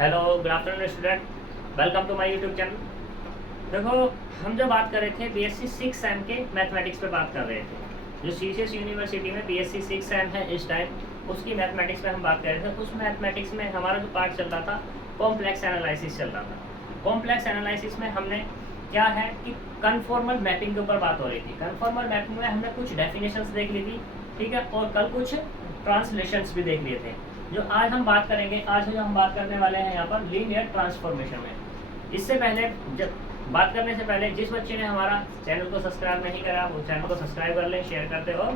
Hello good afternoon student, welcome to my YouTube channel. देखो, हम जो बात कर रहे थे बीएससी 6 सेम के मैथमेटिक्स पे बात कर रहे थे। जो सीसीएस यूनिवर्सिटी में बीएससी 6 सेम है इस टाइम, उसकी मैथमेटिक्स पे हम बात कर रहे थे। उस मैथमेटिक्स में हमारा जो पार्ट चल रहा था कॉम्प्लेक्स एनालिसिस चल रहा था। कॉम्प्लेक्स एनालिसिस में हमने क्या है कि कन्फॉर्मल मैपिंग के ऊपर बात हो रही थी। कन्फॉर्मल मैपिंग में हमने कुछ डेफिनेशंस देख ली थी, ठीक है, और कल कुछ ट्रांसलेशंस भी देख लिए थे। जो आज हम बात करेंगे, आज जो हम बात करने वाले हैं यहाँ पर लीनियर ट्रांसफॉर्मेशन में। इससे पहले, जब बात करने से पहले, जिस बच्चे ने हमारा चैनल को सब्सक्राइब नहीं करा वो चैनल को सब्सक्राइब कर लें, शेयर कर दें और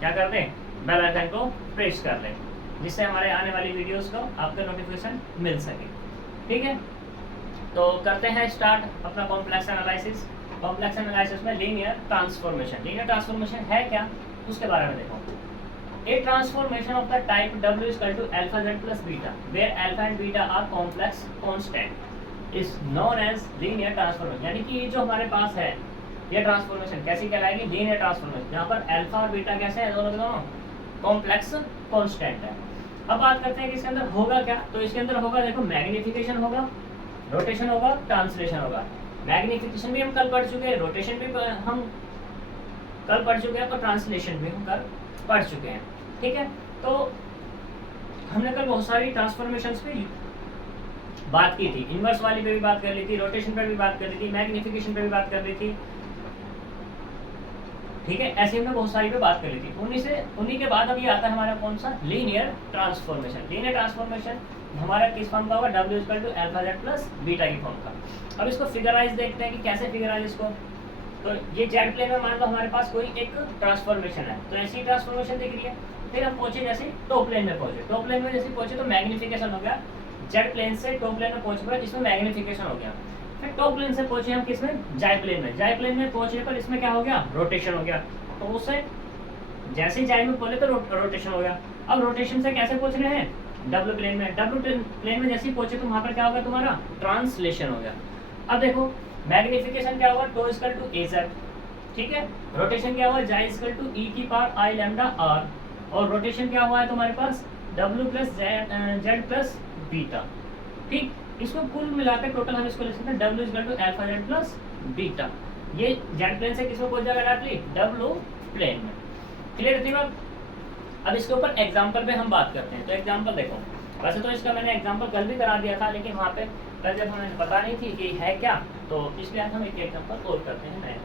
क्या कर दें, बेल आइकन को प्रेस कर लें, जिससे हमारे आने वाली वीडियोस को आपको नोटिफिकेशन मिल सके। ठीक है, तो करते हैं स्टार्ट अपना कॉम्प्लेक्स एनालिसिस। कॉम्प्लेक्स एनालिसिस में लीनियर ट्रांसफॉर्मेशन। लीनियर ट्रांसफॉर्मेशन है क्या, उसके बारे में देखो। A transformation of the type W is equal to alpha z plus beta, where alpha and beta are complex constant, is known as linear transformation। यानी कि जो हमारे पास है ये ट्रांसफॉर्मेशन कैसी कहलाएगी, लीनियर ट्रांसफॉर्मेशन, जहाँ पर अल्फा और बीटा कैसे है, दोनों के दोनों कॉम्प्लेक्स कांस्टेंट है। अब बात करते हैं कि इसके अंदर होगा क्या। तो इसके अंदर होगा, देखो, मैग्निफिकेशन होगा, रोटेशन होगा, ट्रांसलेशन होगा। मैग्निफिकेशन भी हम कल पढ़ चुके हैं, रोटेशन भी हम कल पढ़ चुके हैं और ट्रांसलेशन भी हम कल पढ़ चुके हैं। ठीक है, तो हमने कल बहुत सारी ट्रांसफॉर्मेशंस पे बात की थी। इनवर्स वाली पे भी बात कर ली थी, रोटेशन पे भी बात कर ली थी, मैग्निफिकेशन पे भी बात कर ली थी। ठीक है, ऐसे हमने बहुत सारी पे बात कर ली थी। उन्हीं के बाद अभी आता है हमारा कौन सा, लीनियर ट्रांसफॉर्मेशन। लीनियर ट्रांसफॉर्मेशन हमारा किस फॉर्म का होगा, W equal to alpha Z plus beta की फॉर्म का। अब इसको फिगराइज देखते हैं कि कैसे फिगराइज इसको। तो ये जेड प्लेन में मान लो हमारे पास कोई एक ट्रांसफॉर्मेशन है, तो ऐसी ट्रांसफॉर्मेशन दिख रही है। फिर हम पहुंचे जैसे टॉप प्लेन में पहुंचे, टॉप प्लेन में जैसे पहुंचे तो मैग्निफिकेशन हो गया, जेड प्लेन से टॉप प्लेन में पहुंचे पर इसमें मैग्निफिकेशन हो गया। फिर टॉप प्लेन से पहुंचे हम किसमें, जाय प्लेन में। जाय प्लेन में पहुंचने पर इसमें क्या हो गया, रोटेशन हो गया। तो उससे जैसे जाय में पहुंचे तो रोटेशन हो गया। अब रोटेशन से कैसे पहुंच रहे हैं, डब्ल्यू प्लेन में। डब्ल्यू प्लेन में जैसे ही पहुंचे तो वहां पर क्या होगा, तुम्हारा ट्रांसलेशन हो गया। अब देखो, मैग्निफिकेशन क्या हुआ, टो इक्वल टू ए जेड, ठीक है। रोटेशन क्या हुआ, जाय इक्वल टू ई की पावर आई लैम्डा आर, और रोटेशन क्या हुआ है तुम्हारे पास, W plus Z plus beta. ठीक, इसको कुल मिलाकर टोटल हम इसको लिख सकते हैं W equal to alpha Z plus beta. ये जेड प्लेन से किसमें पहुंच जाएगा डायरेक्टली, W प्लेन में। क्लियर थी बात। अब इसके ऊपर एग्जाम्पल पे हम बात करते हैं। तो एग्जाम्पल देखो, वैसे तो इसका मैंने एग्जाम्पल कल भी करा दिया था, लेकिन वहाँ पे कल जब हमें पता नहीं थी कि है क्या, तो इसलिए हम एक एग्जाम्पल और करते हैं नया।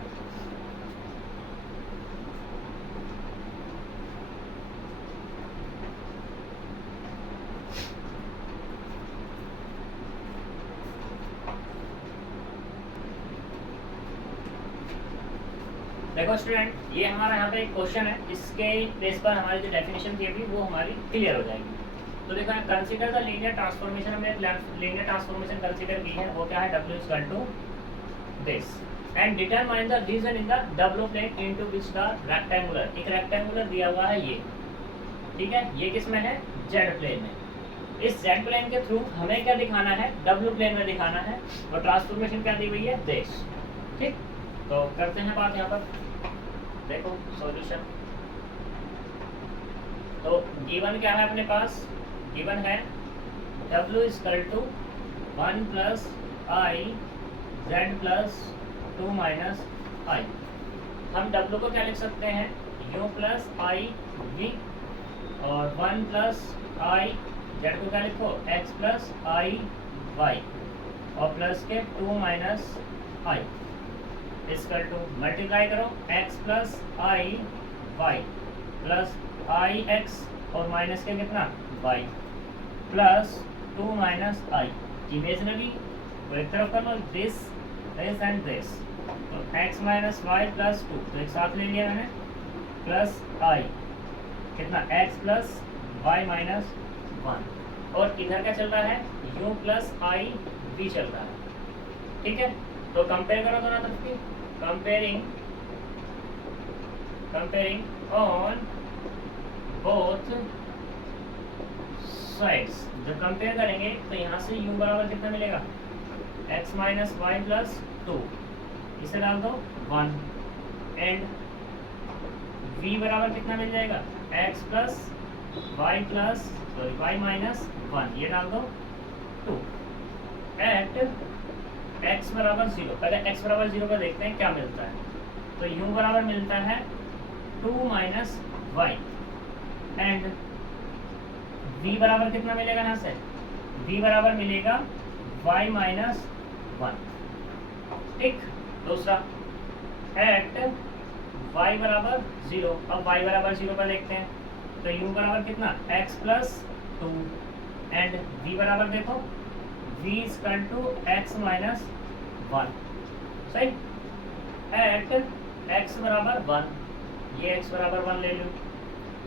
देखो स्टूडेंट, ये हमारा यहाँ पे एक क्वेश्चन है, इसके बेस पर हमारी जो डेफिनेशन थी अभी वो हमारी क्लियर हो जाएगी। तो देखो, कंसीडर द लीनियर ट्रांसफॉर्मेशन, हमने लीनियर ट्रांसफॉर्मेशन कंसीडर की है, वो क्या है, W equal to this, and determine the region in the W plane into which the rectangular, एक रेक्टेंगुलर दिया हुआ है ये, ठीक है, ये किस में है, Z प्लेन में। इस Z प्लेन के थ्रू हमें क्या दिखाना है, W प्लेन में दिखाना है, और ट्रांसफॉर्मेशन क्या दी हुई है, दिस। ठीक, तो करते हैं बात यहाँ पर। देखो सॉल्यूशन, तो गिवन क्या है अपने पास, गिवन है W equal to 1 plus I Z plus 2 minus I. हम W को क्या लिख सकते हैं, U प्लस आई वी, और 1 प्लस आई जेड को क्या लिखो, X प्लस आई वाई, और प्लस के 2 minus I equal to multiply करो x प्लस आई वाई प्लस आई एक्स, और माइनस के कितना, y प्लस 2 माइनस आई। इमेजिनरी तो एक तरफ कर लो, दिस एंड दिस, तो x माइनस वाई प्लस 2, तो एक साथ ले लिया मैंने, प्लस आई कितना, x प्लस वाई माइनस 1, और इधर क्या चल रहा है, u प्लस आई वी चल रहा है। ठीक है, तो कंपेयर करो दोनों तरफ की, comparing on both sides। जब कंपेयर करेंगे तो यहाँ से u बराबर कितना मिलेगा, x माइनस वाई प्लस 2, इसे डाल दो 1, एंड v बराबर कितना मिल जाएगा, x plus Y plus Y minus 1, ये डाल दो टू एट x बराबर 0। पहले x बराबर 0 पर देखते हैं क्या मिलता है। तो u बराबर मिलता है 2 माइनस वाई एंड v बराबर कितना मिलेगा यहाँ से, v बराबर मिलेगा y माइनस 1। ठीक, दूसरा एट y बराबर 0। अब y बराबर 0 पर देखते हैं। तो u बराबर कितना x प्लस 2 एंड v बराबर देखो v equal to x minus 1। सही, एट x बराबर 1, ये x बराबर 1 ले लूँ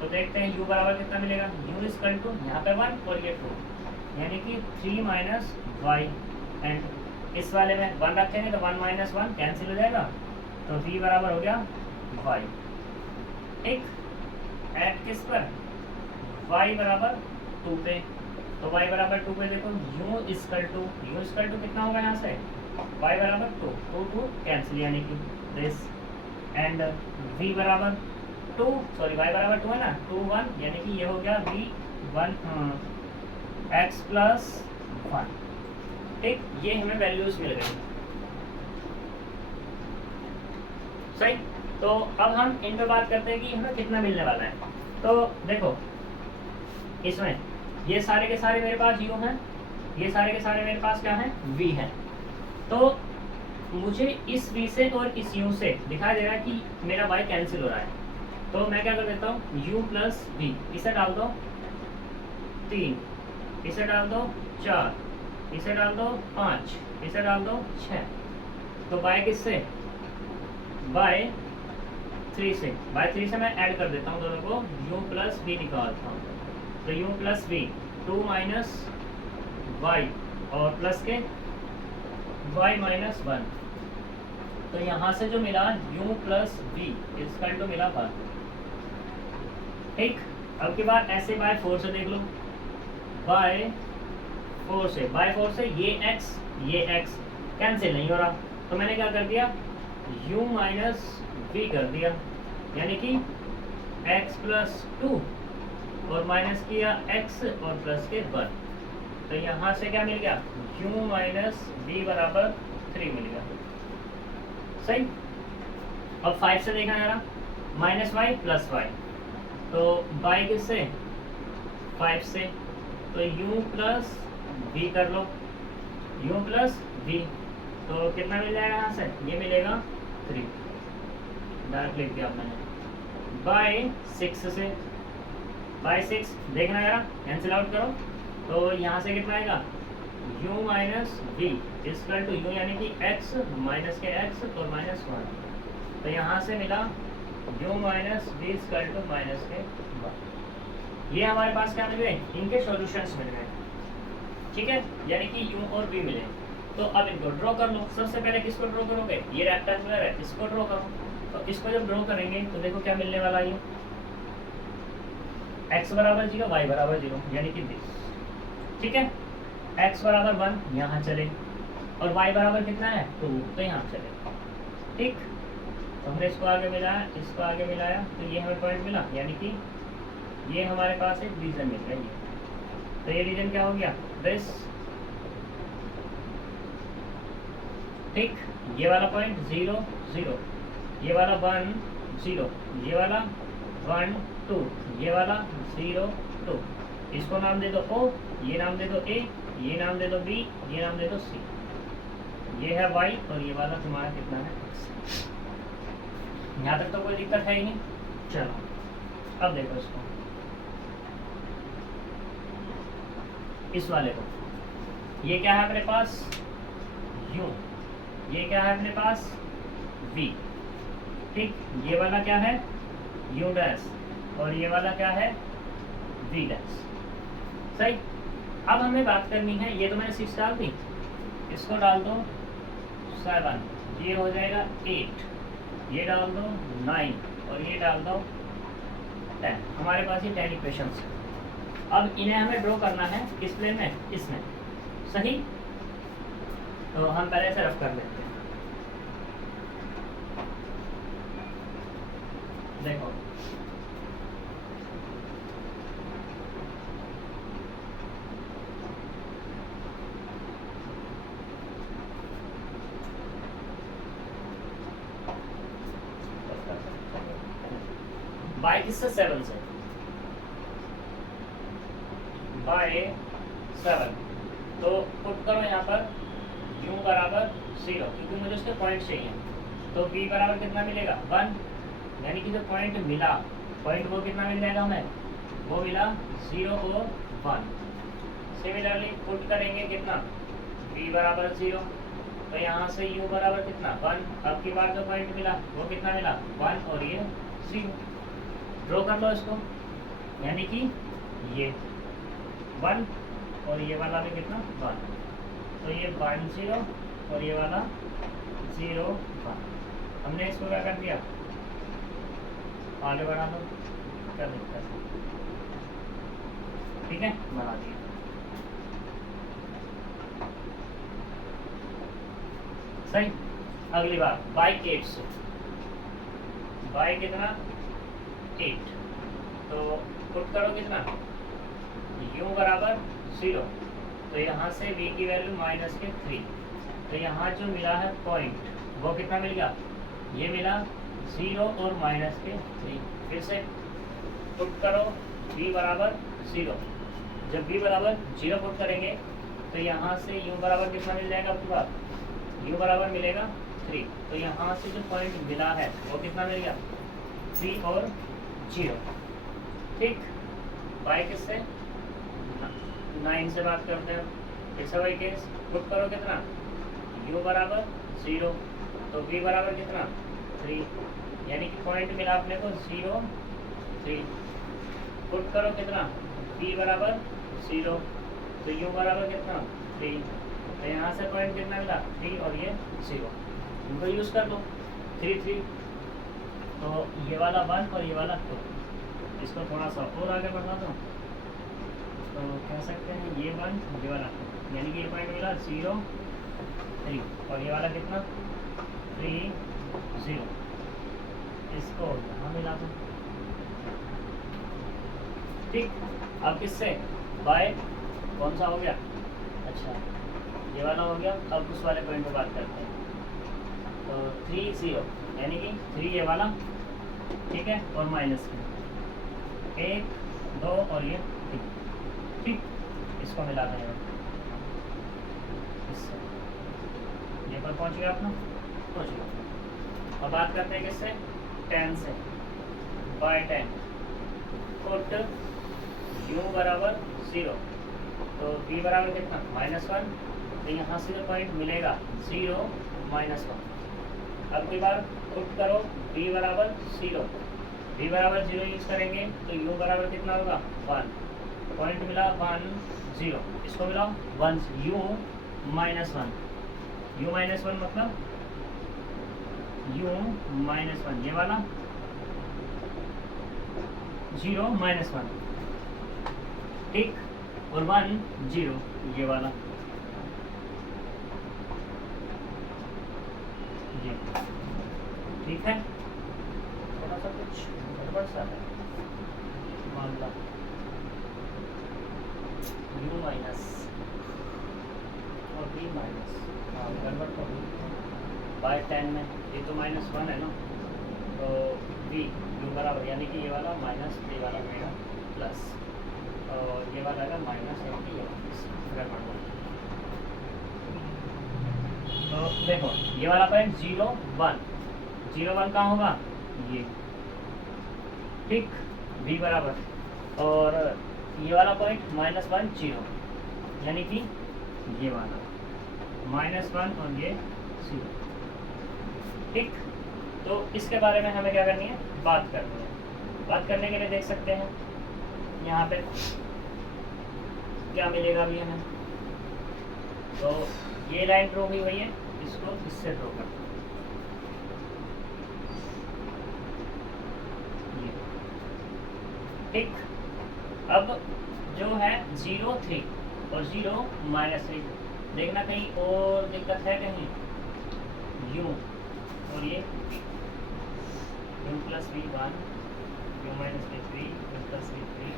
तो देखते हैं u बराबर कितना मिलेगा, u इक्वल टू यहाँ पे 1 और ये 2, यानी कि 3 माइनस वाई एंड इस वाले में 1 रखेंगे तो 1 माइनस 1 कैंसिल हो जाएगा, तो v बराबर हो गया y। ठीक, एट किस पर, y बराबर 2 पे। तो y बराबर 2 पे देखो u इक्वल टू कितना होगा यहाँ से, y बराबर 2, 2 कैंसिल यानी कि दिस एंड v बराबर 2, सॉरी y बराबर 2 है ना, 2 1 यानी कि ये हो गया v 1 x प्लस 1। ठीक, ये हमें वैल्यूज मिल गई। सही, तो अब हम इन पे बात करते हैं कि हमें कितना मिलने वाला है। तो देखो इसमें ये सारे के सारे मेरे पास u हैं, ये सारे के सारे मेरे पास क्या हैं, v हैं। तो मुझे इस v से और इस u से दिखाई दे रहा है कि मेरा y कैंसिल हो रहा है। तो मैं क्या कर देता हूँ, u प्लस v, इसे डाल दो 3, इसे डाल दो 4, इसे डाल दो 5, इसे डाल दो 6। तो बाय किससे, बाय 3 से, बाय 3 से मैं ऐड कर देता हूँ दोनों को, u प्लस v निकालता हूँ। तो u plus v 2 minus y और प्लस के y माइनस 1। तो यहाँ से जो मिला u प्लस v इसका तो मिला 1। ठीक, अब की बार ऐसे बाय 4 से देख लो, बाय 4 से ये x कैंसिल नहीं हो रहा, तो मैंने क्या कर दिया, u माइनस v कर दिया, यानी कि x प्लस 2 और माइनस किया x और प्लस के 1। तो यहाँ से क्या मिल गया, u माइनस v बराबर 3 मिल गया। सही, अब 5 से देखा जरा, माइनस वाई प्लस वाई, तो बाई किससे, 5 से, तो u प्लस v कर लो, u प्लस v, तो कितना मिल जाएगा यहाँ से, ये मिलेगा 3, डायरेक्ट लिख दिया मैंने। बाय 6 से, बाय 6 देखना जरा, कैंसिल आउट करो, तो यहाँ से कितना आएगा, u minus v equal to u यानी कि x माइनस के x और माइनस 1। तो यहाँ से मिला u minus v equal to minus के 1। ये हमारे पास क्या मिल गए, इनके सॉल्यूशंस मिल गए। ठीक है, यानी कि u और v मिले। तो अब इनको ड्रॉ कर लो। सबसे पहले किसको ड्रॉ करोगे, ये रेक्टेंगुलर है, इसको ड्रॉ करो। तो इसको जब ड्रॉ करेंगे तो देखो क्या मिलने वाला है, x बराबर 0 y बराबर 0 यानी कि दिस। ठीक है, x बराबर 1 यहाँ चले और y बराबर कितना है 2, तो यहाँ चले। ठीक, तो हमने इसको आगे मिलाया, इसको आगे मिलाया, तो ये हमें पॉइंट मिला, यानी कि ये हमारे पास एक रीजन मिल रहा है। तो ये रीजन क्या हो गया, दिस। ठीक, ये वाला पॉइंट 0 0, ये वाला 1 0, ये वाला 1 2, ये वाला 0 2। इसको नाम दे दो O, ये नाम दे दो A, ये नाम दे दो B, ये नाम दे दो C। ये है Y और ये वाला तुम्हारा कितना है X। यहाँ तक तो कोई दिक्कत है ही नहीं। चलो अब देखो इसको, इस वाले को, ये क्या है अपने पास U, ये क्या है अपने पास V। ठीक, ये वाला क्या है U डैश और ये वाला क्या है V डैश। सही, अब हमें बात करनी है, ये तो मैंने 6 डाल दी, इसको डाल दो 7, ये हो जाएगा 8, ये डाल दो 9 और ये डाल दो 10। हमारे पास ये 10 इक्वेशंस हैं। अब इन्हें हमें ड्रॉ करना है किस प्लेन में, इसमें। सही, तो हम पहले से रफ कर लेते हैं। देखो बाय किससे 7 से, बाय 7। तो पुट करो यहाँ पर u बराबर 0, क्योंकि मुझे उसके पॉइंट चाहिए। तो v बराबर कितना मिलेगा 1, यानी कि जो पॉइंट मिला, पॉइंट वो कितना मिल जाएगा हमें, वो मिला 0 और 1। सिमिलरली पुट करेंगे कितना, v बराबर 0, तो यहाँ से u बराबर कितना 1। अब की बार जो पॉइंट मिला वो कितना मिला 1 और ये 0। ड्रॉ कर लो इसको, यानी कि ये 1 और ये वाला भी कितना 1, तो ये 1 0 और ये वाला 0 1। हमने इसको क्या कर दिया, आगे बढ़ा दो, क्या दिक्कत है, ठीक है, बढ़ा दिया। सही। अगली बार बाई 8 से, बाई कितना 8, तो पुट करो कितना u बराबर 0, तो यहाँ से v की वैल्यू -3, तो यहाँ जो मिला है पॉइंट वो कितना मिल गया, ये मिला 0 और -3। फिर से पुट करो v बराबर 0, जब v बराबर 0 पुट करेंगे तो यहाँ से u बराबर कितना मिल जाएगा आपके पास, u बराबर मिलेगा 3, तो यहाँ से जो पॉइंट मिला है वो कितना मिल गया 3 और 0। ठीक, बाय किससे 9 से बात करते हैं। फिर से वही केस, पुट करो कितना u बराबर 0, तो v बराबर कितना 3, यानी कि पॉइंट मिला अपने को 0 3। पुट करो कितना v बराबर 0, तो u बराबर कितना 3, तो यहाँ से पॉइंट कितना मिला 3 और ये 0, इनको यूज़ कर लो 3 3, तो ये वाला 1 और ये वाला 2। इसको थोड़ा सा और आगे बढ़ा दो, तो कह सकते हैं ये 1 ये वाला 2, यानी कि ये पॉइंट मिला 0 3 और ये वाला कितना 3 0। इसको यहाँ मिला दो। ठीक, अब किससे बाय कौन सा हो गया, अच्छा ये वाला हो गया। अब उस वाले पॉइंट पर बात करते हैं, तो 3 0, यानी कि 3 ये वाला, ठीक है, और माइनस 1 2 और ये 3। ठीक, इसको मिला देंगे इससे, ये पर पहुंच गया अपना, पहुंच गया। अब बात करते हैं किससे 10 से, बाय 10 पुट u बराबर 0, तो v बराबर कितना -1, तो यहाँ से जो पॉइंट मिलेगा 0 -1। अब की बार पुट करो v बराबर 0, v बराबर 0 यूज करेंगे तो u बराबर कितना होगा 1, पॉइंट मिला 1 0, इसको मिला 1 u -1, u -1 मतलब u -1 ये वाला 0 -1, ठीक, और 1 0 ये वाला, ये ठीक है। थोड़ा सा कुछ गड़बड़ सा है मामला, u माइनस और v माइनस, हाँ गड़बड़ तो हुई बाय 10 में, ये तो -1 है ना, तो v u बराबर, यानी कि ये वाला माइनस ये वाला रहेगा प्लस, और ये वाला आएगा माइनस, यानी कि ये गड़बड़। तो देखो ये वाला पॉइंट 0 1, 0 1 कहाँ होगा ये, ठीक, v बराबर, और ये वाला पॉइंट -1 0, यानी कि ये वाला -1 और ये 0। ठीक, तो इसके बारे में हमें क्या करनी है, बात करनी है। बात करने के लिए देख सकते हैं यहाँ पे क्या मिलेगा अभी हमें, तो ये लाइन ड्रॉ हुई हुई है, इसको इससे ड्रॉ कर, ठीक। अब जो है 0 3 और 0 -3, देखना कहीं और दिक्कत है कहीं, u और ये u plus v 1, u minus v 3, u plus v 3,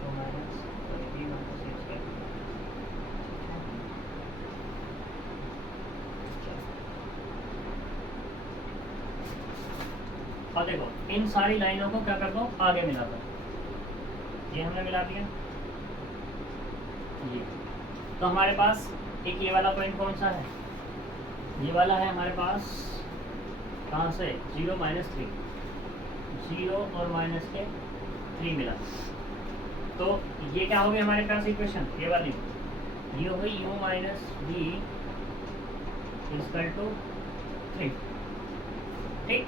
u minus v minus v 3। और देखो इन सारी लाइनों को क्या कर दो, आगे मिला दो। ये हमने मिला दिया ये। तो हमारे पास एक ये वाला पॉइंट कौन सा है, ये वाला है हमारे पास। कहाँ से, 0 - 3, 0 और -3 मिला। तो ये क्या हो गया हमारे पास इक्वेशन, ये वाली, ये हो गई u - v = 3। ठीक,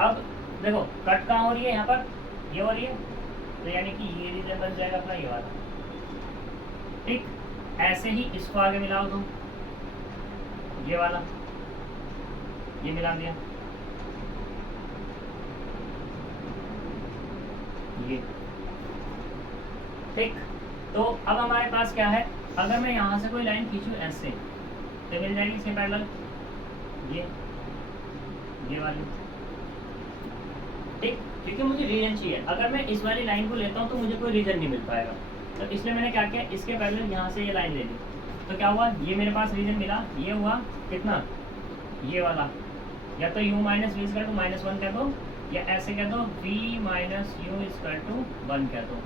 अब देखो कट कहाँ हो रही है, यहाँ पर ये हो रही है, तो यानी कि ये रीजन बन जाएगा अपना ये वाला। ठीक, ऐसे ही इसको आगे मिलाओ तुम, ये वाला ये मिला दिया, ये। ठीक, तो अब हमारे पास क्या है, अगर मैं यहाँ से कोई लाइन खींचूँ ऐसे, तो मिल जाएगी इसके पैरेलल ये वाली। ठीक, क्योंकि मुझे रीजन चाहिए। अगर मैं इस वाली लाइन को लेता हूँ तो मुझे कोई रीजन नहीं मिल पाएगा, तो इसलिए मैंने क्या किया, इसके पैरेलल यहाँ से ये लाइन ले ली। तो क्या हुआ, ये मेरे पास रीजन मिला, ये हुआ कितना, ये वाला। या तो u - v = -1 कह दो, या ऐसे कह दो v - u = 1 कह दो।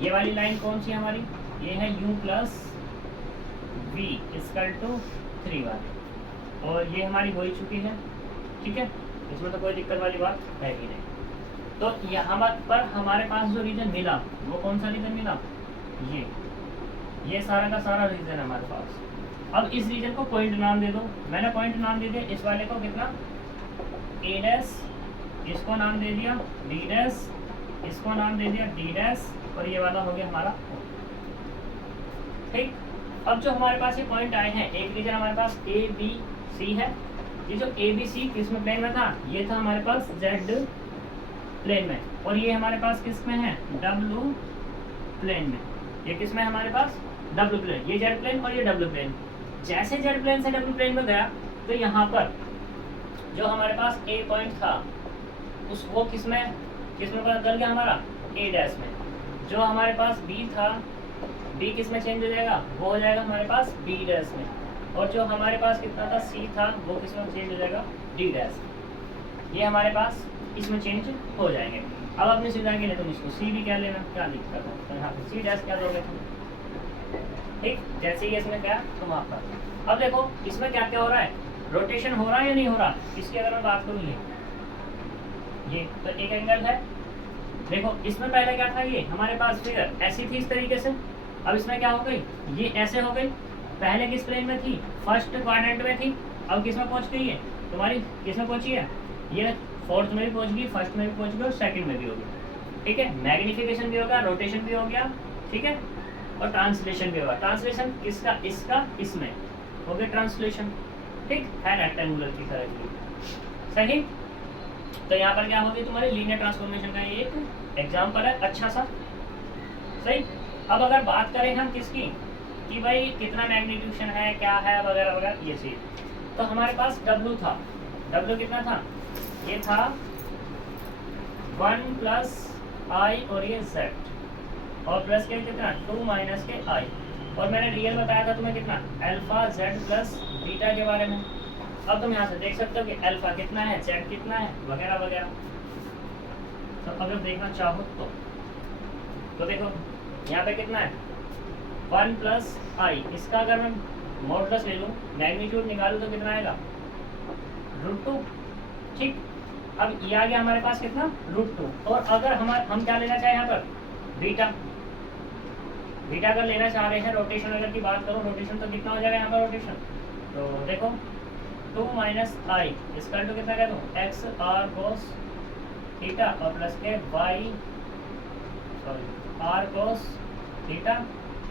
ये वाली लाइन कौन सी है हमारी, ये है u + v = 3 वाली, और ये हमारी हो ही चुकी है। ठीक है, इसमें तो कोई दिक्कत वाली बात है ही नहीं। तो यहाँ पर हमारे पास जो रीजन मिला वो कौन सा रीजन मिला, ये सारा का सारा रीजन है हमारे पास। अब इस रीजन को पॉइंट नाम दे दो, मैंने पॉइंट नाम दे दिया इस वाले को कितना, a', इसको नाम दे दिया d', इसको नाम दे दिया d', और ये वाला हो गया हमारा। ठीक, अब जो हमारे पास ये पॉइंट आए हैं, एक रीजन हमारे पास a b c है। ये जो a b c किस में प्लेन में था, ये था हमारे पास z प्लेन में, और ये हमारे पास किस में है, w प्लेन में। ये किस में हमारे पास, w प्लेन, ये z प्लेन और ये w प्लेन। जैसे z प्लेन से w प्लेन में गया, तो यहाँ पर जो हमारे पास a पॉइंट था उस वो किस में बदल गया हमारा, a' में। जो हमारे पास b था, b किस में चेंज हो जाएगा, वो हो जाएगा हमारे पास b' में। और जो हमारे पास कितना था, c था, वो किस में चेंज हो जाएगा, d'। ये हमारे पास इसमें चेंज हो जाएंगे। अब अपनी सुविधा के लिए तुम इसको c भी कह लेना, क्या दिक्कत है, तो यहाँ पे c' क्या दोगे तुम। ठीक, जैसे ही इसमें क्या तुम वहाँ पर। अब देखो इसमें क्या क्या हो रहा है, रोटेशन हो रहा है या नहीं हो रहा, इसकी अगर मैं बात करूँ, ये तो एक एंगल है। देखो इसमें पहले क्या था, ये हमारे पास फिगर ऐसी थी इस तरीके से, अब इसमें क्या हो गई, ये ऐसे हो गई। पहले किस प्लेन में थी, फर्स्ट क्वाड्रेंट में थी, अब किस में पहुंच गई है तुम्हारी, किस में पहुंची है, ये फोर्थ में भी पहुंच गई, फर्स्ट में भी पहुंच गई और सेकंड में भी होगी। ठीक है, मैग्निफिकेशन भी होगा, रोटेशन भी हो गया, ठीक है, और ट्रांसलेशन भी होगा। ट्रांसलेशन किसका, इसका इसमें हो गया ट्रांसलेशन। ठीक है, रेक्टेंगुलर की तरह की, सही। तो यहाँ पर क्या होगी, तुम्हारी लीनियर ट्रांसफॉर्मेशन का ये एक एग्जाम्पल है अच्छा सा, सही। अब अगर बात करें हम किसकी, कि भाई कितना मैग्नीट्यूशन है, क्या है, वगैरह वगैरह, ये चीज। तो हमारे पास W था, W कितना था, ये था 1 + I और ये Z, और प्लस के कितना 2 - के I, और मैंने रियल बताया था तुम्हें कितना, अल्फा Z प्लस बीटा के बारे में। अब तुम यहाँ से देख सकते हो कि अल्फा कितना है, Z कितना है, वगैरह वगैरह। तो अगर देखना चाहो तो देखो यहाँ पे कितना है, 1 + I, इसका अगर मैं मॉडुलस ले लूँ, मैग्नीट्यूड निकालूँ तो कितना आएगा, √2। ठीक, अब ये आ गया हमारे पास कितना, √2। और अगर हम क्या लेना चाहें यहाँ पर, बीटा अगर लेना चाह रहे हैं, रोटेशन अगर की बात करो, रोटेशन तो कितना हो जाएगा यहाँ पर रोटेशन, तो देखो 2 - I इसका तो कितना कह दूँ, x r cos थीटा और प्लस के y r cos थीटा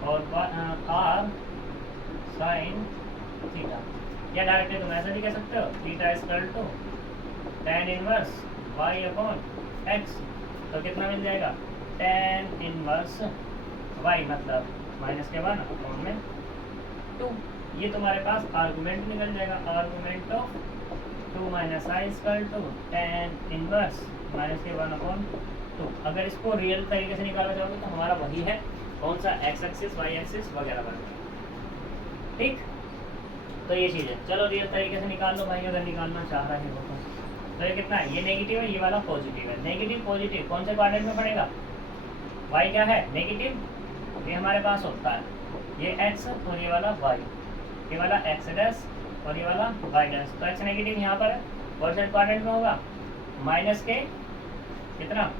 और r sin थीटा। या डायरेक्टली तुम ऐसा भी कह सकते हो, theta equal to tan inverse y upon x, तो कितना मिल जाएगा, tan इनवर्स y मतलब -1 अपॉन में 2। ये तुम्हारे पास आर्गुमेंट निकल जाएगा, argument of 2 - I equal to tan inverse -1 upon 2। अगर इसको रियल तरीके से निकालना चाहोगे तो हमारा वही है, कौन सा, x एक्सिस, y एक्सिस वगैरह वगैरह। ठीक, तो ये चीज़ है। चलो रियल तरीके से निकाल लो भाई, अगर निकालना चाह रहे हो तो। तो ये कितना है, ये नेगेटिव है, ये वाला पॉजिटिव है। नेगेटिव पॉजिटिव कौन से क्वाड्रेंट में पड़ेगा, y क्या है नेगेटिव, ये हमारे पास होता है ये x और ये वाला y, ये वाला x डैश और ये वाला y डैश। तो x नेगेटिव यहाँ पर है, कौन से क्वाड्रेंट में होगा, माइनस के कितना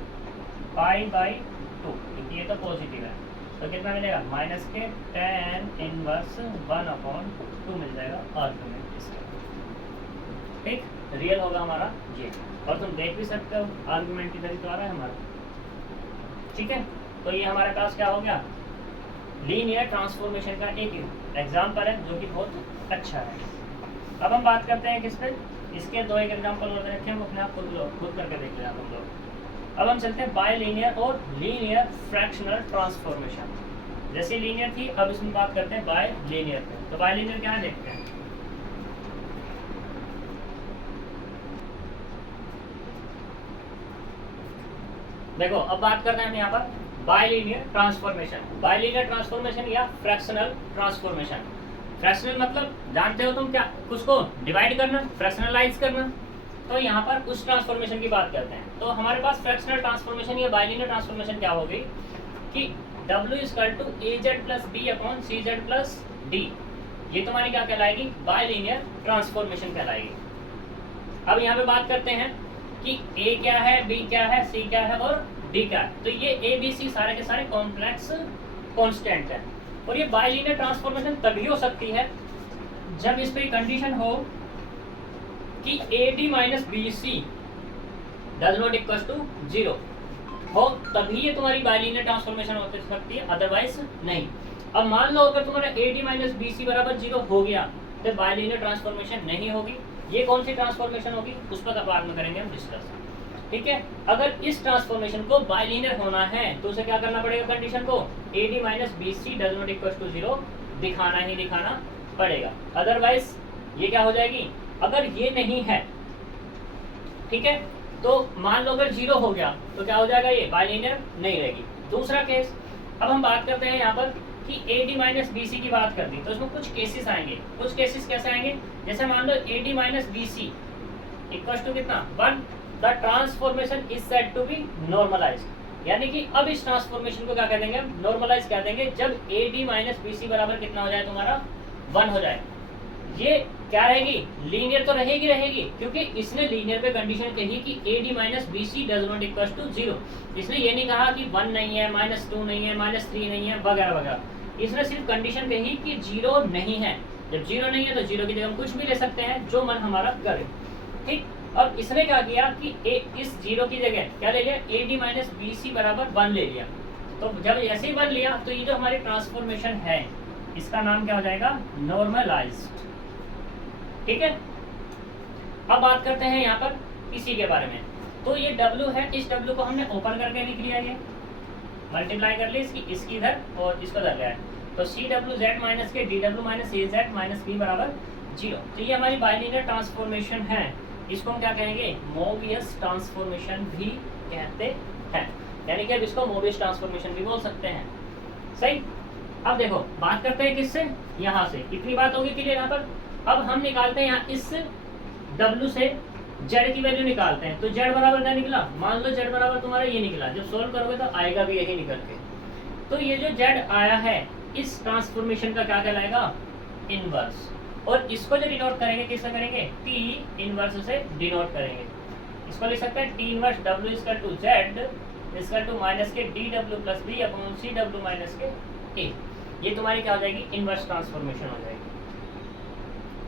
π/2, क्योंकि ये तो पॉजिटिव है। तो कितना मिलेगा, माइनस के tan इनवर्स 1/2 मिल जाएगा आर्गुमेंट इसका। ठीक, रियल होगा हमारा ये, और तुम देख भी सकते हो आर्गुमेंट इधर ही तो आ रहा है हमारा। ठीक है, तो ये हमारे पास क्या हो गया, लीनियर ट्रांसफॉर्मेशन का एक एग्जाम्पल है जो कि बहुत अच्छा है। अब हम बात करते हैं किस पे, इसके दो एक एग्जाम्पल और रखे हम अपने आप खुद करके देख लें हम लोग। अब हम चलते हैं बायलीनियर और लीनियर फ्रैक्शनल ट्रांसफॉर्मेशन। जैसे लीनियर थी, अब इसमें बात करते हैं बायलीनियर पे। तो बायलीनियर क्या है देखते हैं। देखो अब बात करते हैं हम यहाँ पर बायलीनियर ट्रांसफॉर्मेशन। बायलीनियर ट्रांसफॉर्मेशन या फ्रैक्शनल ट्रांसफॉर्मेशन। फ्रैक्शनल मतलब जानते हो तुम क्या, कुछ को डिवाइड करना, फ्रैक्शनलाइज करना। तो यहाँ पर उस ट्रांसफॉर्मेशन की बात करते हैं। तो हमारे पास फ्रैक्शनल ट्रांसफॉर्मेशन या बायलीनियर ट्रांसफॉर्मेशन क्या होगी कि W = AZ + B/CZ + D, ये तुम्हारी क्या कहलाएगी, बायलीनियर ट्रांसफॉर्मेशन कहलाएगी। अब यहाँ पे बात करते हैं कि A क्या है, B क्या है, C क्या है और D क्या है। तो ये A B C सारे के सारे कॉम्प्लेक्स कांस्टेंट है। और ये बायलीनियर ट्रांसफॉर्मेशन तभी हो सकती है जब इस पे कंडीशन हो कि AD - BC ≠ 0 हो, तभी ये तुम्हारी बायलीनियर ट्रांसफॉर्मेशन हो सकती है, अदरवाइज नहीं। अब मान लो अगर तुम्हारा AD - BC = 0 हो गया तो बायलीनियर ट्रांसफॉर्मेशन नहीं होगी। ये कौन सी ट्रांसफॉर्मेशन होगी उस पर बाद में करेंगे हम डिस्कस। ठीक है, अगर इस ट्रांसफॉर्मेशन को बायलीनियर होना है तो उसे क्या करना पड़ेगा, कंडीशन को AD - BC ≠ 0 दिखाना ही दिखाना पड़ेगा, अदरवाइज ये क्या हो जाएगी। अगर ये नहीं है, ठीक है, तो मान लो अगर 0 हो गया तो क्या हो जाएगा, ये बायलीनियर नहीं रहेगी। दूसरा केस, अब हम बात करते हैं यहाँ पर कि AD - BC की बात कर दी, तो इसमें कुछ केसेस आएंगे। कुछ केसेस कैसे आएंगे, जैसे मान लो AD - BC = कितना 1, the transformation is said to be normalized. यानी कि अब इस ट्रांसफॉर्मेशन को क्या कह देंगे, नॉर्मलाइज कह देंगे जब AD - BC बराबर कितना हो जाए, तुम्हारा 1 हो जाए। ये क्या रहेगी, लीनियर तो रहेगी, क्योंकि इसने लीनियर पे कंडीशन कही कि AD - BC = 0। इसने ये नहीं कहा कि 1 नहीं है, -2 नहीं है, -3 नहीं है, वगैरह वगैरह। इसने सिर्फ कंडीशन कही कि 0 नहीं है। जब 0 नहीं है तो 0 की जगह हम कुछ भी ले सकते हैं, जो मन हमारा करे। ठीक, अब इसने क्या किया कि इस 0 की जगह क्या ले लिया, AD - BC = 1 ले लिया। तो जब ऐसे ही 1 लिया तो ये जो हमारी ट्रांसफॉर्मेशन है इसका नाम क्या हो जाएगा, नॉर्मलाइज्ड। ठीक है, अब बात करते हैं यहाँ पर इसी के बारे में। तो ये W है, इस W को हमने ओपन करके लिख लिया, ये मल्टीप्लाई कर ली इसकी इधर और इसको इधर गया। तो CWZ - के DW - AZ - B = 0। तो ये हमारी बायलीनियर ट्रांसफॉर्मेशन है। इसको हम क्या कहेंगे, मोबियस ट्रांसफॉर्मेशन भी कहते हैं। यानी कि अब इसको मोबियस ट्रांसफॉर्मेशन भी बोल सकते हैं। सही, अब देखो बात करते हैं किससे, यहाँ से कितनी बात होगी क्लियर यहाँ पर। अब हम निकालते हैं यहाँ इस W से Z की वैल्यू निकालते हैं। तो Z बराबर क्या निकला, मान लो Z बराबर तुम्हारा ये निकला। जब सोल्व करोगे तो आएगा भी यही निकल के। तो ये जो Z आया है इस ट्रांसफॉर्मेशन का क्या कहलाएगा, इनवर्स। और इसको जो डिनोट करेंगे किससे करेंगे, T इनवर्स से डिनोट करेंगे। इसको लिख सकते हैं T इनवर्स W = Z - के DW + B/CW - के A। ये तुम्हारी क्या हो जाएगी, इनवर्स ट्रांसफॉर्मेशन हो जाएगी।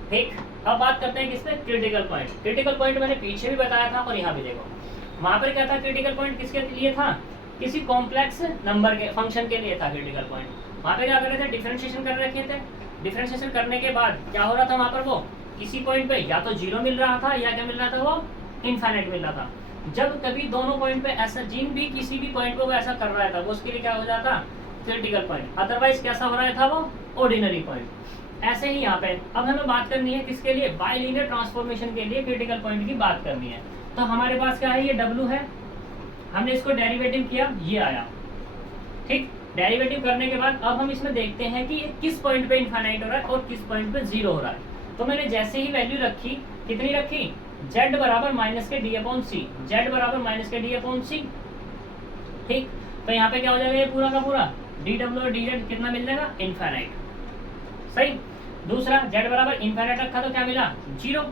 ठीक, अब बात करते हैं किससे, क्रिटिकल पॉइंट। क्रिटिकल पॉइंट मैंने पीछे भी बताया था और यहाँ भी देखो, वहाँ पर क्या था, क्रिटिकल पॉइंट किसके लिए था, किसी कॉम्प्लेक्स नंबर के फंक्शन के लिए था क्रिटिकल पॉइंट। वहाँ पे क्या कर रहे थे, डिफरेंशिएशन कर रखे थे। डिफरेंशिएशन करने के बाद क्या हो रहा था वहाँ पर, वो किसी पॉइंट पे या तो 0 मिल रहा था या क्या मिल रहा था, वो इनफाइनाइट मिल रहा था। जब कभी दोनों पॉइंट पे ऐसा, जिन भी किसी भी पॉइंट पे वो ऐसा कर रहा था, वो उसके लिए क्या हो जाता, क्रिटिकल पॉइंट। अदरवाइज कैसा हो रहा था, वो ऑर्डिनरी पॉइंट। ऐसे ही यहाँ पे अब हमें बात करनी है किसके लिए, बायलीनियर ट्रांसफॉर्मेशन के लिए क्रिटिकल पॉइंट की बात करनी है। तो हमारे पास क्या है, ये W है, हमने इसको डेरिवेटिव किया, ये आया। ठीक, डेरिवेटिव करने के बाद अब हम इसमें देखते हैं कि किस पॉइंट पे इनफाइनाइट हो रहा है और किस पॉइंट पे 0 हो रहा है। तो मैंने जैसे ही वैल्यू रखी, कितनी रखी, z बराबर माइनस के डी अपॉन सी, z बराबर माइनस के डी अपॉन सी। ठीक, तो यहाँ पे क्या हो जाएगा ये पूरा का पूरा डी डब्ल्यू और डी जेड कितना मिल जाएगा, इनफाइनाइट। सही। दूसरा z बराबर इनफाइनाइट रखा तो क्या मिला, 0।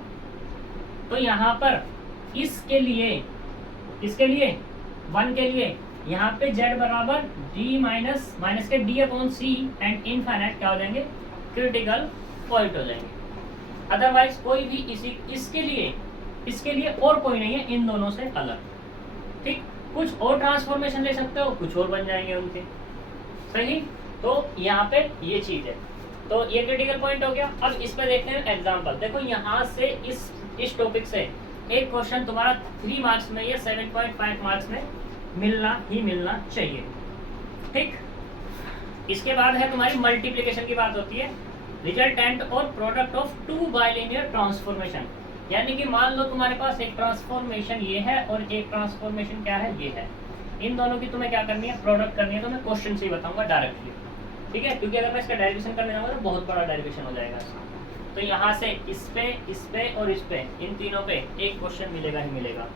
तो यहाँ पर इसके लिए 1 के लिए यहाँ पे z बराबर d माइनस माइनस के d upon C and infinite क्या हो जाएंगे, क्रिटिकल पॉइंट हो जाएंगे। अदरवाइज कोई भी इसके लिए और कोई नहीं है इन दोनों से अलग। ठीक, कुछ और ट्रांसफॉर्मेशन ले सकते हो, कुछ और बन जाएंगे उनके। सही, तो यहाँ पे ये चीज है। तो ये क्रिटिकल पॉइंट हो गया। अब इस पे देखते हैं एग्जांपल। देखो यहाँ से इस टॉपिक से एक क्वेश्चन तुम्हारा 3 मार्क्स में या 7.5 मार्क्स में मिलना ही मिलना चाहिए। ठीक, इसके बाद है तुम्हारी मल्टीप्लिकेशन की बात होती है, रिजल्टेंट और प्रोडक्ट ऑफ 2 बाइलिनियर ट्रांसफॉर्मेशन। यानी कि मान लो तुम्हारे पास एक ट्रांसफॉर्मेशन ये है और एक ट्रांसफॉर्मेशन क्या है, ये है। इन दोनों की तुम्हें क्या करनी है, प्रोडक्ट करनी है। तो मैं क्वेश्चन से ही बताऊंगा डायरेक्टली। ठीक है, क्योंकि अगर मैं इसका डेरिवेशन करने जाऊंगा तो बहुत बड़ा डेरिवेशन हो जाएगा इसका। तो यहाँ से इस पे और इस पे, इन तीनों पे एक क्वेश्चन मिलेगा ही मिलेगा।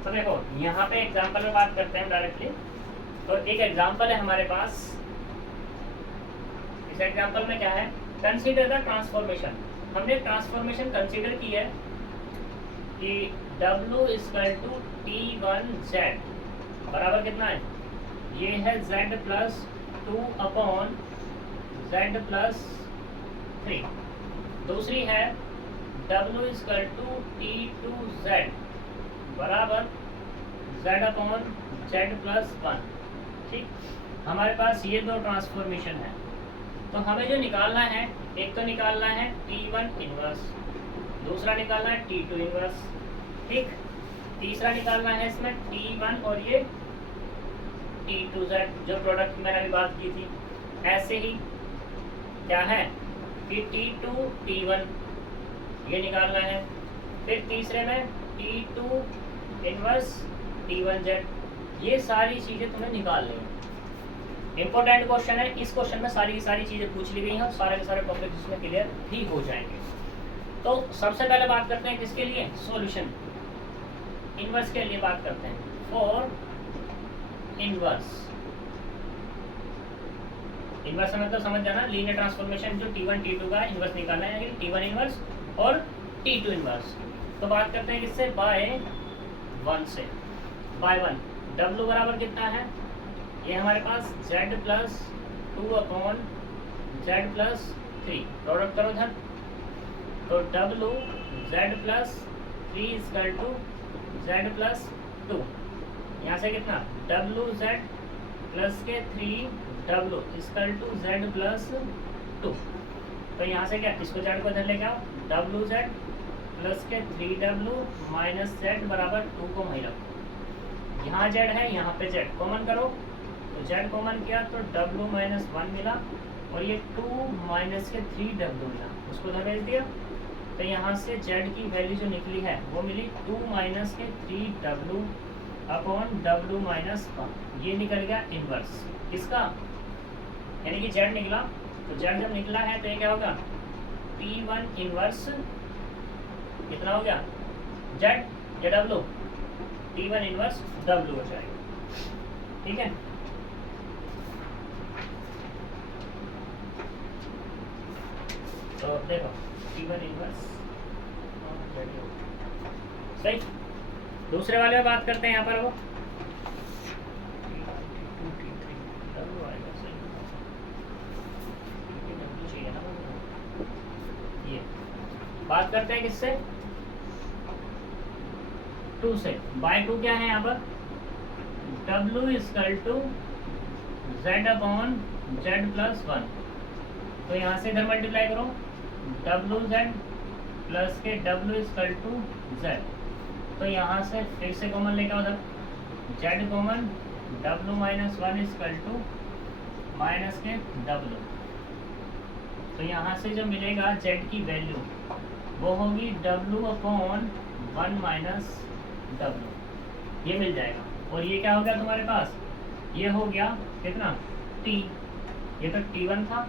तो देखो यहाँ पे एग्जांपल में बात करते हैं डायरेक्टली। तो एक एग्जांपल है हमारे पास। इस एग्जांपल में क्या है, कंसीडर द ट्रांसफॉर्मेशन। हमने ट्रांसफॉर्मेशन कंसीडर की है कि W = T1Z बराबर कितना है, ये है Z plus 2 upon Z plus 3। दूसरी है W = T2Z बराबर Z अपॉन Z प्लस 1। ठीक, हमारे पास ये दो ट्रांसफॉर्मेशन है। तो हमें जो निकालना है, एक तो निकालना है T1 इनवर्स, दूसरा निकालना है T2 इनवर्स। ठीक, तीसरा निकालना है इसमें T1 और ये T2Z, जो प्रोडक्ट मैंने अभी बात की थी। ऐसे ही क्या है कि T2 T1 ये निकालना है। फिर तीसरे में T2 इनवर्स T1Z। ये सारी चीज़ें तुम्हें निकालनी है। इंपॉर्टेंट क्वेश्चन है, इस क्वेश्चन में सारी की सारी चीज़ें पूछ ली गई हैं और सारे के सारे टॉपिक इसमें क्लियर भी हो जाएंगे। तो सबसे पहले बात करते हैं किसके लिए, सॉल्यूशन इनवर्स के लिए बात करते हैं। फॉर इनवर्स, इनवर्स में मतलब समझ जाना, लीनियर ट्रांसफॉर्मेशन जो T1 T2 का इनवर्स निकालना है, यानी T1 इनवर्स और T2 इनवर्स। तो बात करते हैं किससे, बाय 1 से। बाय 1 W बराबर कितना है, ये हमारे पास Z plus 2 upon Z plus 3। Product करो इधर, तो W Z plus 3 = Z plus 2। यहाँ से कितना, WZ प्लस के 3W = Z प्लस 2। तो यहाँ से क्या, इसको Z को इधर लेके आओ, WZ प्लस के 3W माइनस Z बराबर 2 को वहीं रखो। यहाँ Z है, यहाँ पे Z कॉमन करो, तो Z कॉमन किया तो W माइनस 1 मिला और ये 2 माइनस के 3W मिला, उसको उधर भेज दिया। तो यहाँ से Z की वैल्यू जो निकली है वो मिली 2 माइनस के 3W अपॉन W माइनस 1। ये निकल गया इनवर्स किसका, यानी कि Z निकला। तो Z जब निकला है तो ये क्या होगा, T1 इनवर्स कितना हो गया, Z या W, T1 इनवर्स W हो जाएगा। ठीक है, तो देखो T1 इनवर्स सही। दूसरे वाले में बात करते हैं, यहाँ पर वो ये बात करते हैं किससे, 2 से। बाय 2 क्या है यहाँ पर, W = Z upon Z plus 1। तो यहाँ से इधर मल्टीप्लाई करो, डब्लू जेड प्लस के डब्लू इक्वल टू जेड। तो यहाँ से फिर से कॉमन लेकर उधर Z common, W minus one equal to minus के डब्लू। तो यहाँ से जो मिलेगा जेड की वैल्यू वो होगी W upon one minus W, ये मिल जाएगा। और ये क्या हो गया तुम्हारे पास, ये हो गया कितना टी, ये तो T1 था,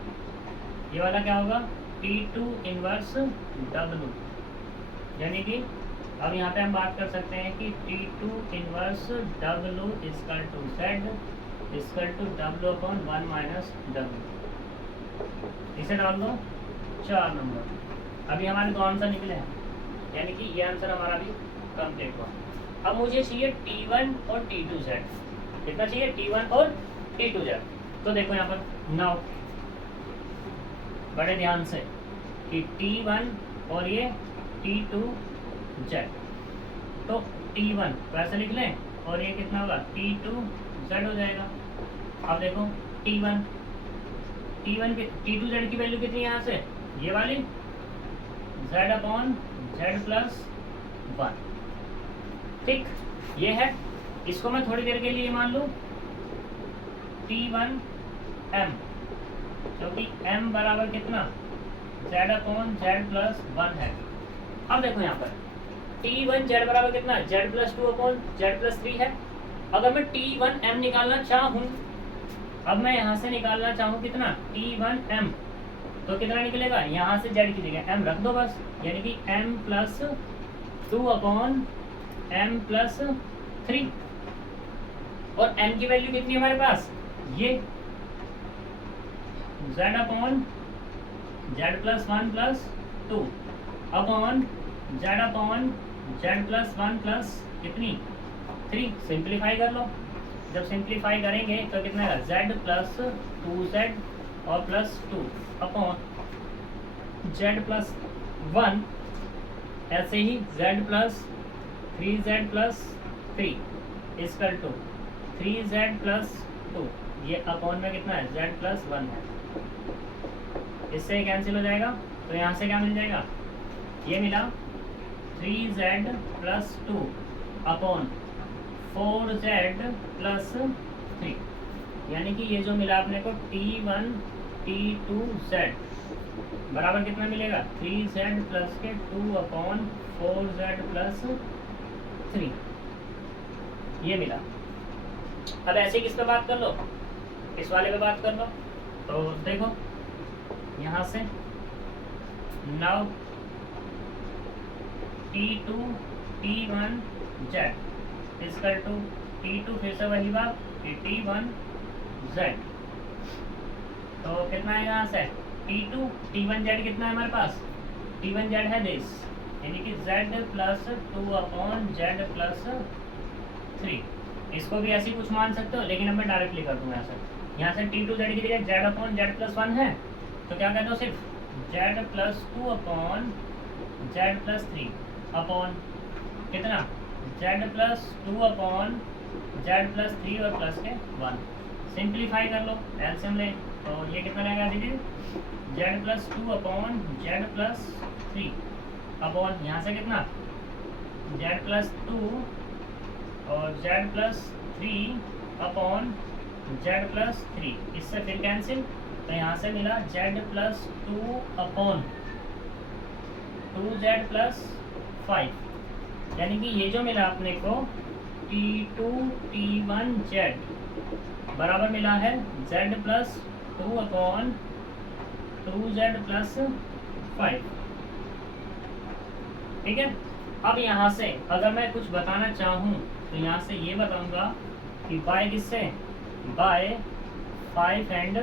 ये वाला क्या होगा T2 इनवर्स डब्लू। यानी कि अब यहाँ पे हम बात कर सकते हैं कि T2 inverse W equal to Z equal to W upon one minus W. इसे डाल दो 4 नंबर। अभी हमारे दो आंसर निकले हैं, यानी कि ये आंसर हमारा भी कंप्लीट हुआ। अब मुझे चाहिए T1 और T2 जेड, कितना चाहिए T1 और T2 जेड। तो देखो यहाँ पर नाउ बड़े ध्यान से कि T1 और ये T2 जेड। तो T1 वैसे लिख लें और ये कितना होगा T2 जेड हो जाएगा। अब देखो T1 के T2 जेड की वैल्यू कितनी है यहाँ से, ये वाली Z upon Z plus one. ठीक, ये है। इसको मैं थोड़ी देर के लिए मान लूँ T1 m, क्योंकि m बराबर कितना z upon Z plus one है। अब देखो यहाँ पर T1 z बराबर कितना z plus two upon Z plus three है। अगर मैं T1 m निकालना चाहूँ, अब मैं यहाँ से निकालना चाहूँ कितना T1 m, तो कितना निकलेगा, यहाँ से z की जगह m रख दो बस, यानी कि m plus two upon m plus three. और m की वैल्यू कितनी है हमारे पास, ये z upon Z plus one plus two upon Z plus one plus कितनी थ्री। सिंप्लीफाई कर लो, जब सिंप्लीफाई करेंगे तो कितना है z प्लस टू जेड और plus two upon Z plus one, ऐसे ही z plus three Z plus three equal to three Z plus two, ये अपॉन में कितना है z प्लस वन है। इससे कैंसिल हो जाएगा, तो यहाँ से क्या मिल जाएगा, ये मिला three Z plus two upon four Z plus three. यानी कि ये जो मिला अपने को T1 T2 जेड बराबर कितना मिलेगा, थ्री जेड प्लस के two upon four Z plus three, ये मिला। अब ऐसे किस पे बात कर लो, इस वाले पे बात कर लो। तो देखो यहाँ से now T2 T1 Z equal to T2, फिर से वही बात कि T1 जेड। तो कितना है यहाँ से T2 T1 जेड कितना है हमारे पास, T1 जेड है दिस, यानी कि z plus two upon Z plus three. इसको भी ऐसे ही कुछ मान सकते हो, लेकिन अब मैं डायरेक्टली कर दूंगा यहाँ से T2 जेड की जगह z upon Z plus one है, तो क्या कहते हो सिर्फ z plus two upon Z plus three upon कितना z plus two upon Z plus three और प्लस के वन। सिंप्लीफाई कर लो, एलसीएम ले, तो ये कितना रहेगा दीदी, z plus two upon Z plus three upon यहाँ से कितना जेड प्लस टू और z plus three upon Z plus three. इससे फिर कैंसिल, तो यहाँ से मिला Z plus two upon two Z plus five. यानी कि ये जो मिला अपने को T2 T1 जेड बराबर मिला है Z plus two upon two Z plus five. ठीक है। अब यहाँ से अगर मैं कुछ बताना चाहूँ तो यहाँ से ये बताऊँगा कि बाय किससे, बाय 5 एंड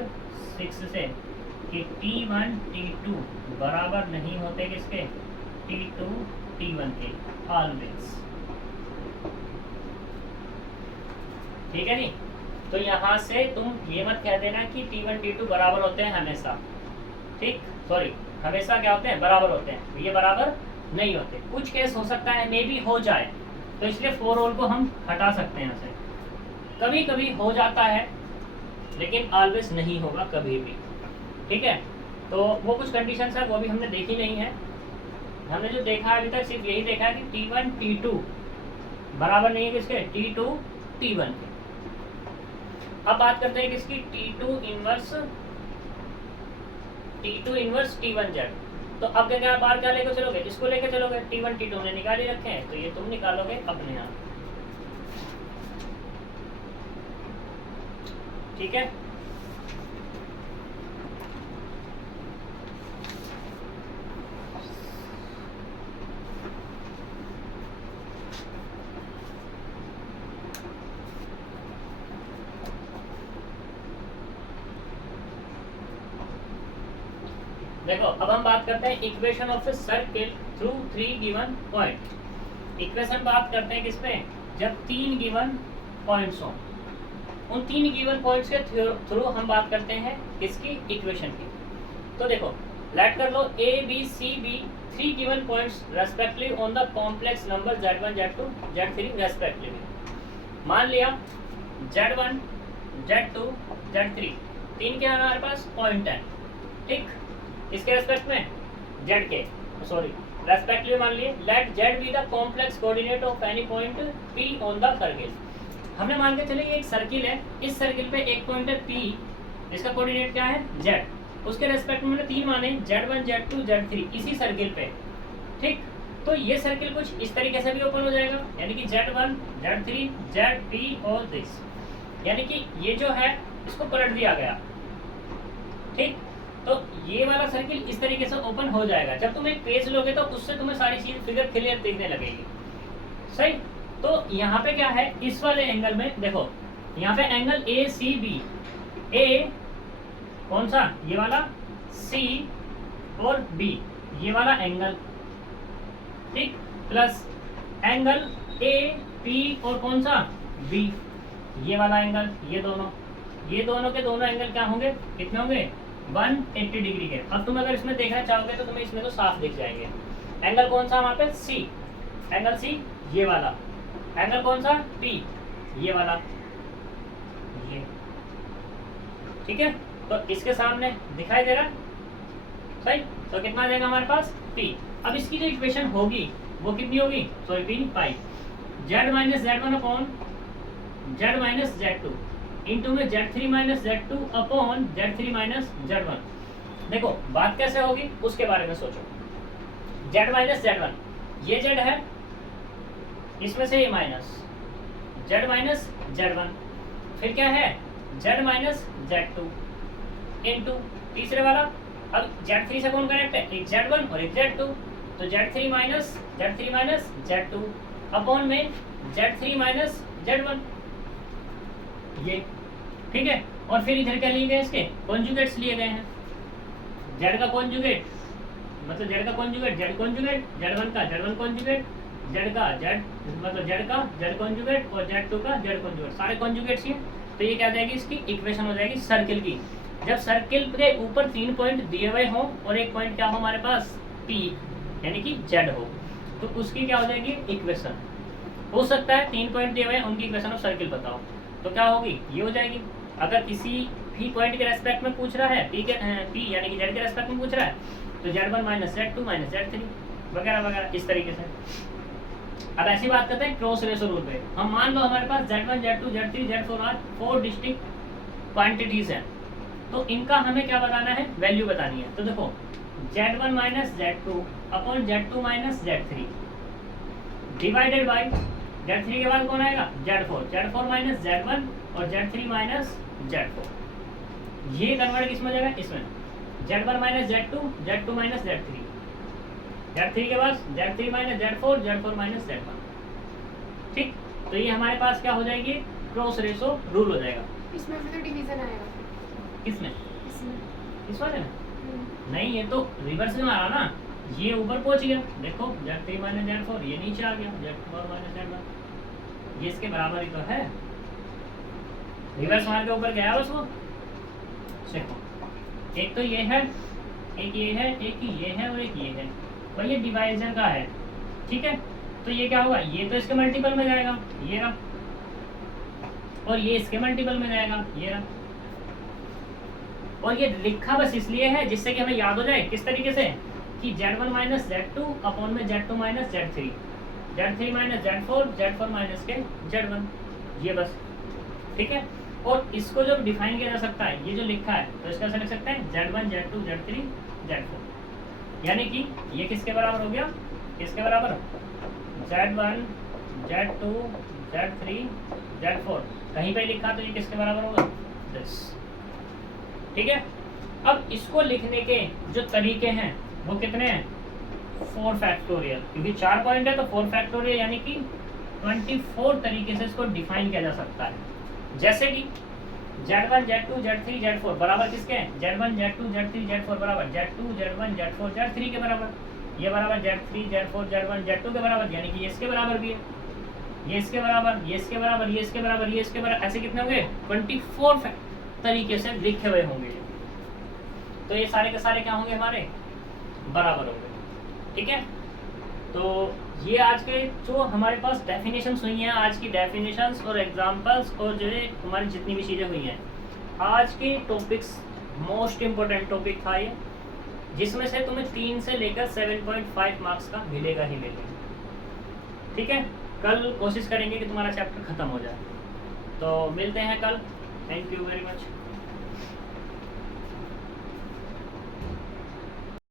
6 से, कि T1 T2 बराबर नहीं होते किसके, T2 T1 के ऑलवेज। ठीक है नी। तो यहाँ से तुम ये मत कह देना कि T1 T2 बराबर होते हैं हमेशा, ठीक, सॉरी, हमेशा क्या होते हैं, बराबर होते हैं। ये बराबर नहीं होते, कुछ केस हो सकता है मे बी हो जाए, तो इसलिए फोर ऑल को हम हटा सकते हैं यहाँ से। कभी कभी हो जाता है लेकिन ऑलवेज नहीं होगा कभी भी। ठीक है। तो वो कुछ कंडीशन है वो भी हमने देखी नहीं है। हमने जो देखा है अभी तक सिर्फ यही देखा है कि T1 T2 बराबर नहीं है किसके, T2 T1 के। अब बात करते हैं किसकी, T2 इनवर्स T1Z। तो अब क्या बाहर क्या लेकर चलोगे, इसको लेकर चलोगे, T1 T2 ने निकाल ही रखे हैं, तो ये तुम निकालोगे अपने यहाँ, ठीक है। देखो अब हम बात करते हैं equation of a circle through 3 given point. Equation बात करते हैं किस पे, जब 3 गिवन पॉइंट्स हो, उन 3 गिवन पॉइंट्स के थ्रू हम बात करते हैं किसकी, इक्वेशन की। तो देखो लेट कर लो A B C B 3 given points respectively on the complex number Z1 Z2 Z3 respectively. मान लिया Z1 Z2 Z3 तीन के हमारे पास पॉइंट है, ठीक, इसके रेस्पेक्ट में Z के सॉरी रेस्पेक्टिवली मान लिए let Z be the complex coordinate of any point P on the circle. हमने मान के चले ये एक सर्किल है, इस सर्किल पे एक पॉइंट है P, इसका कोऑर्डिनेट क्या है Z, उसके रेस्पेक्ट में मैंने 3 माने Z1 Z2 Z3 इसी सर्किल पे, ठीक। तो ये सर्किल कुछ इस तरीके से भी ओपन हो जाएगा, यानी कि Z1 Z3 ZP और दिस, यानी कि ये जो है इसको पलट दिया गया, ठीक। तो ये वाला सर्किल इस तरीके से ओपन हो जाएगा। जब तुम एक पेज लोगे तो उससे तुम्हें सारी चीज फिगर क्लियर दिखने लगेगी, सही। तो यहाँ पे क्या है, इस वाले एंगल में देखो, यहाँ पे एंगल ACB, A कौन सा, ये वाला, C और B ये वाला एंगल, ठीक, प्लस एंगल AP और कौन सा, B ये वाला एंगल, ये दोनों के दोनों एंगल क्या होंगे, कितने होंगे, 180 डिग्री के। अब तुम अगर इसमें देखना चाहोगे तो तुम्हें इसमें तो साफ दिख जाएंगे। एंगल कौन सा वहाँ पे, C, एंगल C ये वाला, एंगल कौन सा, P ये वाला, ये, ठीक है। तो इसके सामने दिखाई दे रहा, सही। तो कितना आ जाएगा हमारे पास, P। अब इसकी जो इक्वेशन होगी वो कितनी होगी, सॉरी P पाई Z minus Z1 upon Z minus Z2 into में Z3 minus Z2 upon Z3 minus Z1। देखो बात कैसे होगी उसके बारे में सोचो। Z माइनस Z1 ये Z है, इसमें से ये माइनस Z माइनस Z1, फिर क्या है Z माइनस Z2 इंटू तीसरे वाला, अब Z3 से कौन कनेक्ट है, एक Z1 और एक Z2, तो Z3 माइनस Z2 अपॉन में Z3 माइनस Z1, ये, ठीक है। और फिर इधर क्या लिए गए, इसके कॉन्जुगेट्स लिए गए हैं। Z का कॉन्जुगेट मतलब Z का कॉन्जुगेट Z कॉन्जुगेट, Z1 का Z1 कॉन्जुगेट, Z का Z मतलब Z का Z कॉन्जुगेट और Z2 का Z कॉन्जुगेट, सारे कॉन्जुगेट्स ही। तो ये क्या जाएगी, इसकी इक्वेशन हो जाएगी सर्किल की। जब सर्किल के ऊपर 3 पॉइंट दिए हुए हों और एक पॉइंट क्या हो हमारे पास, P यानी कि Z हो, तो उसकी क्या हो जाएगी इक्वेशन। हो सकता है 3 पॉइंट दिए हुए हैं, उनकी इक्वेशन ऑफ सर्किल बताओ, तो क्या होगी, ये हो जाएगी। अगर किसी भी पॉइंट के रेस्पेक्ट में पूछ रहा है, P यानी कि Z के रेस्पेक्ट में पूछ रहा है, तो Z1 minus Z2 minus Z3 वगैरह वगैरह इस तरीके से। अब ऐसी बात करते हैं क्रॉस रेशो रूल पे। हम मान लो हमारे पास Z1 Z2 Z3 Z4 और 4 डिस्टिंक्ट क्वांटिटीज हैं, तो इनका हमें क्या बताना है, वैल्यू बतानी है। तो देखो Z1 minus Z2 upon Z2 minus Z3 divided by Z3 के बाद कौन आएगा, Z4 माइनस Z1 और Z3 माइनस Z4। ये कन्वर्ट किसमें हो जाएगा, इसमें Z1 minus Z2 minus Z3, Z3 के बाद Z3 minus Z4 minus Z1, ठीक। तो ये हमारे पास क्या हो जाएगी, क्रॉस रेशो रूल हो जाएगा। इसमें भी तो डिवीजन आएगा, किसमें, इस वाले में नहीं, ये तो रिवर्स में आ रहा ना, ये ऊपर पहुंच गया, देखो Z3 माइनस Z4 ये नीचे आ गया, Z4 माइनस Z1, ये इसके बराबर ही तो है, रिवर्स मार के ऊपर गया बस वो। देखो एक तो ये है, एक ये है, एक ये है और एक ये है, और ये डिवाइजर का है, ठीक है। तो ये क्या होगा, ये तो इसके मल्टीपल में जाएगा, ये रहा, और ये इसके मल्टीपल में जाएगा, ये रहा, और ये लिखा बस इसलिए है जिससे कि हमें याद हो जाए किस तरीके से कि Z1 माइनस Z2 अपॉन में Z2 minus Z3, Z3 minus Z4, Z4 minus के Z1, ये बस। ठीक है, और इसको जब डिफाइन किया जा सकता है, ये जो लिखा है तो इसका ऐसा लिख सकते हैं Z1 Z2 Z3 Z4, यानी कि ये किसके बराबर हो गया, किसके बराबर, Z1 Z2 Z3 Z4, कहीं पे लिखा तो ये किसके बराबर होगा, दिस। ठीक है, अब इसको लिखने के जो तरीके हैं वो कितने हैं, 4 फैक्टोरियल, क्योंकि 4 पॉइंट है तो 4 फैक्टोरियल यानी कि 24 तरीके से इसको डिफाइन किया जा सकता है। जैसे कि Z1 Z2 Z3 Z4 बराबर किसके हैं, Z1 Z2 Z3 Z4 बराबर Z2 Z1 Z4 Z3 के बराबर, ये बराबर Z3 Z4 Z1 Z2 के बराबर, यानी कि ये इसके बराबर भी है, ये इसके बराबर, ये इसके बराबर, ये इसके बराबर, ये इसके बराबर, ऐसे कितने होंगे, 24 तरीके से लिखे हुए होंगे। तो ये सारे के सारे क्या होंगे, हमारे बराबर होंगे। ठीक है, तो ये आज के जो हमारे पास डेफिनेशंस हुई हैं, आज की डेफिनेशंस और एग्जांपल्स और जो है हमारी जितनी भी चीज़ें हुई हैं, आज के टॉपिक्स मोस्ट इम्पोर्टेंट टॉपिक था ये, जिसमें से तुम्हें 3 से लेकर 7.5 मार्क्स का मिलेगा ही मिलेगा। ठीक है, कल कोशिश करेंगे कि तुम्हारा चैप्टर ख़त्म हो जाए, तो मिलते हैं कल। Thank you very much.